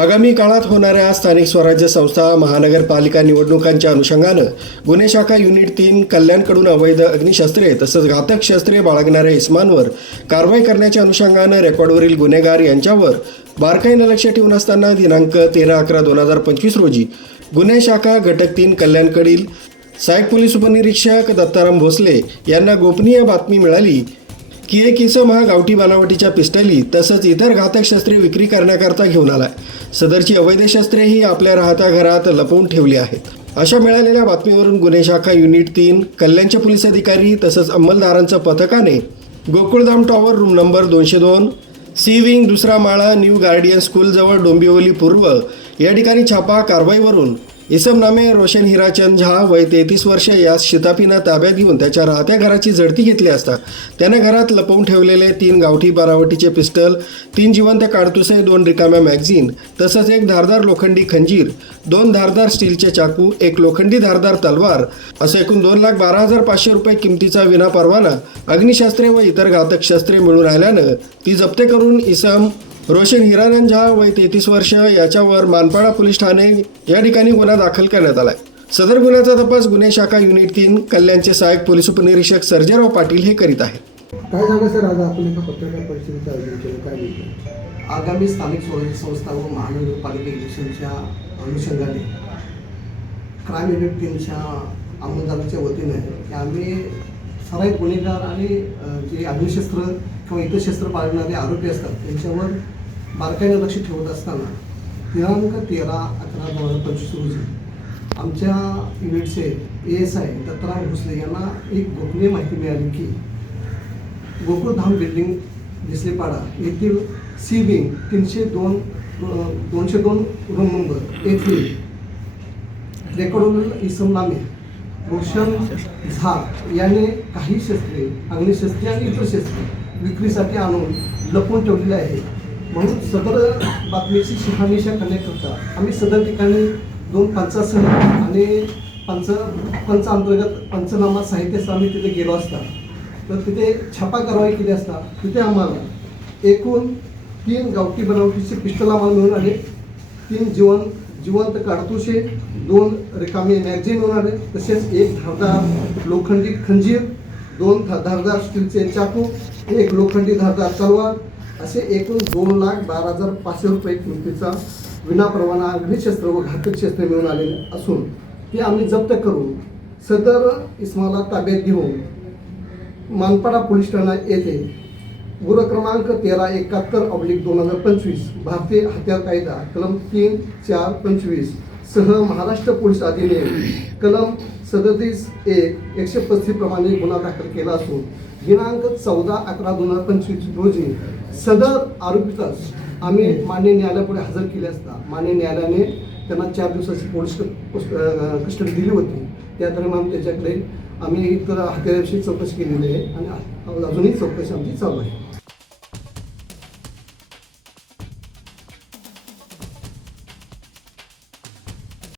आगामी काळात होणाऱ्या स्थानिक स्वराज्य संस्था महानगरपालिका निवडणुकांच्या अनुषंगानं गुन्हे शाखा युनिट तीन कल्याणकडून अवैध अग्निशस्त्रे तसंच घातक शस्त्रे बाळगणाऱ्या इस्मांवर कारवाई करण्याच्या अनुषंगानं रेकॉर्डवरील गुन्हेगार यांच्यावर बारकाईनं लक्ष ठेवून असताना दिनांक तेरा अकरा दोन हजार पंचवीस रोजी गुन्हे शाखा घटक तीन कल्याणकडील सहाय्यक पोलीस उपनिरीक्षक दत्ताराम भोसले यांना गोपनीय बातमी मिळाली एक इसम हा गावठी बनावटीच्या पिस्टली तसंच इतर घातक शस्त्रे विक्री करण्याकरता घेऊन आलाय सदरची अवैध शस्त्रे ही आपल्या राहत्या घरात लपवून ठेवली आहेत अशा मिळालेल्या बातमीवरून गुन्हे शाखा युनिट तीन कल्याणचे पोलीस अधिकारी तसंच अंमलदारांचं पथकाने गोकुळधाम टॉवर रूम नंबर दोनशे दोन सी विंग दुसरा माळा न्यू गार्डियन स्कूलजवळ डोंबिवली पूर्व या ठिकाणी छापा कारवाईवरून इसम नामे रोशन हिराचंद झा वय तेहतीस वर्ष या शितापीनं ताब्यात घेऊन त्याच्या राहत्या घराची झडती घेतली असता त्याने घरात लपवून ठेवलेले तीन गावठी बारावटीचे पिस्टल तीन जिवंत काडतुसे दोन रिकाम्या मॅगझिन तसंच एक धारदार लोखंडी खंजीर दोन धारदार स्टीलचे चाकू एक लोखंडी धारदार तलवार असे एकूण दोन लाख बारा हजार पाचशे रुपये किमतीचा विना परवाना अग्निशास्त्रे व इतर घातक शस्त्रे मिळून आल्यानं ती जप्ते करून इसम रोशन हिरानंद झा वय तेहतीस वर्ष याच्यावर मानपाडा पोलीस ठाणे या ठिकाणी गुन्हा दाखल करण्यात आलाय सदर गुन्ह्याचा तपास गुन्हे शाखा युनिट तीन कल्याणचे सहाय्यक पोलीस उपनिरीक्षक सर्जेराव पाटील हे करीत आहेत काय झालं सर आज आपण पत्रकार परिषदेचं आयोजन काय आगामी स्थानिक स्वराज्य संस्था व महानगरपालिका इलेक्शनच्या अनुषंगाने क्राईम युनिट टीमच्या अंमलदाराच्या वतीने आम्ही सराईत गुन्हेगार आणि जे अग्निशस्त्र किंवा इतर शस्त्र पाळणारे आरोपी असतात त्यांच्यावर बारकाईनं लक्ष ठेवत असताना दिनांक तेरा अकरा दोन हजार पंचवीस रोजी आमच्या युनिटचे एस आय दत्ताराम भोसले यांना एक गोपनीय माहिती मिळाली की गोकुळधाम बिल्डिंग दिसलेपाडा येथील सी विंग तीनशे दोन दोनशे दोन रूम नंबर येथील रेकडोल इसम नामे भूषण झा याने काही शस्त्रे अग्निशस्त्रे आणि इतर शस्त्रे विक्रीसाठी आणून लपवून ठेवलेले आहे म्हणून सदर बातमीची शिफानिशा करण्याकरता आम्ही सदर ठिकाणी दोन पंचासह आणि पंच पंच अंतर्गत पंचनामा साहित्य आम्ही तिथे गेलो असता तर तिथे छापा कारवाई केली असता तिथे आम्हाला एकूण तीन गावठी बनावटीचे पिस्टल आम्हाला मिळून आले तीन जीवन जिवंत काडतुशे दोन रिकामे मॅगझिन होणार आहे तसेच एक धारदार लोखंडी खंजीर दोन धारदार स्टीलचे चाकू एक लोखंडी धारदार तलवार असे एकूण दोन लाख बारा हजार पाचशे रुपये किमतीचा विनापरवाना अग्निशस्त्र व घातक शस्त्र मिळून आलेले असून ते आम्ही जप्त करून सदर इस्माला ताब्यात घेऊन मानपाडा पोलीस ठाणा येथे गुर क्रमांक तेरा एकाहत्तर ऑब्लिक दोन हजार पंचवीस भारतीय हत्यार कायदा कलम तीन चार पंचवीस सह महाराष्ट्र पोलीस अधिनियम कलम सदतीस एक एकशे पस्तीस प्रमाणे गुन्हा दाखल केला असून दिनांक चौदा अकरा दोन हजार पंचवीस रोजी सदर आरोपीचाच आम्ही मान्य न्यायालयापुढे हजर केले असता मान्य न्यायालयाने त्यांना चार दिवसाची पोलीस कस्टडी दिली होती त्या दरम्यान त्याच्याकडे आम्ही तर हत्याऱ्याविषयी चौकशी केलेली आहे आणि अजूनही चौकशी आमची चालू आहे